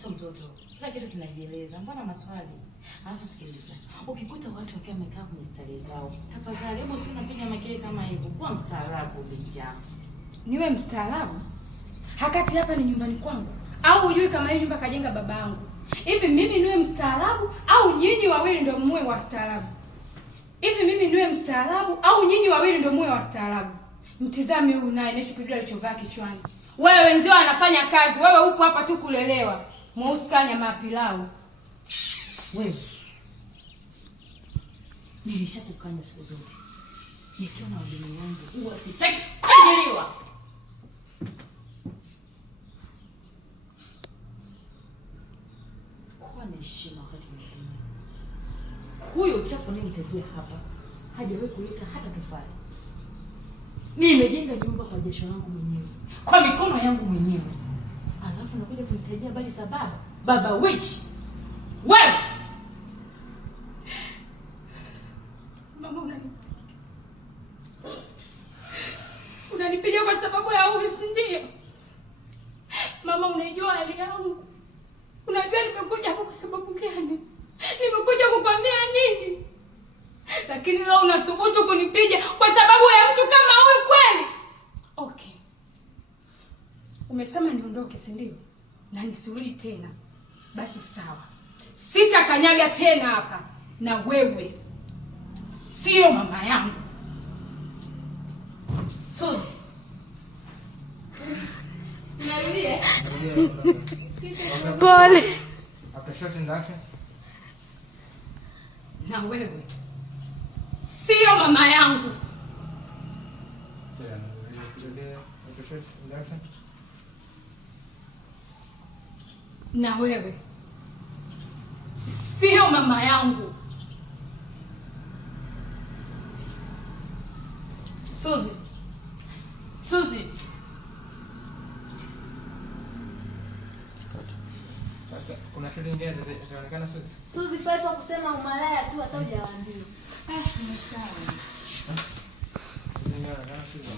sio mtoto. Kila kitu kinajieleza. Mbona maswali? Alafu sikiliza. Ukikuta watu wakiwa wamekaa kwenye starehe zao, tafadhali hebu si unapiga makele kama hivyo. Kuwa mstaarabu binti yangu. Niwe mstaarabu? Hakati hapa ni nyumbani kwangu. Au hujui kama hii nyumba kajenga babangu? Hivi mimi niwe mstaarabu au nyinyi wawili ndio muwe wastaarabu? Hivi mimi niwe mstaarabu au nyinyi wawili ndio muwe wastaarabu? Mtizame huyu naye anachukua alichovaa kichwani. Wewe wenzio anafanya kazi, wewe upo hapa tu kulelewa. Mweusi kanya mapilau. Wewe. Nilishakukanya siku zote. Nikiwa na wageni wangu huwa sitaki kujiliwa. Kuwa na heshima wakati mwingine. Huyo uchafu unayemtajia hapa hajawahi kuleta hata tofali. Nimejenga nyumba kwa jasho langu mwenyewe, kwa mikono yangu mwenyewe. Alafu nakuja kunitajia bali sababu baba witch. Wewe mama unanipiga kwa sababu ya huyu, si ndio? Mama, unajua hali yangu. Unajua nimekuja hapa kwa sababu gani? Nimekuja kukwambia nini? Lakini leo unasubutu kunipiga kwa sababu ya mtu kama huyu kweli? Okay. Umesema niondoke, si ndio? Na nisirudi tena. Basi sawa. Sitakanyaga tena hapa. Na wewe sio mama yangu. Suzi. Nialie. Pole. After shot in action. Na wewe sio mama yangu. Na wewe sio mama yangu. Suzi. Suzi. Kuna shule nyingine zinaonekana Suzi. Suzi pale kwa kusema umalaya tu hata hujawaambia. Ni sawa. Zinaonekana Suzi.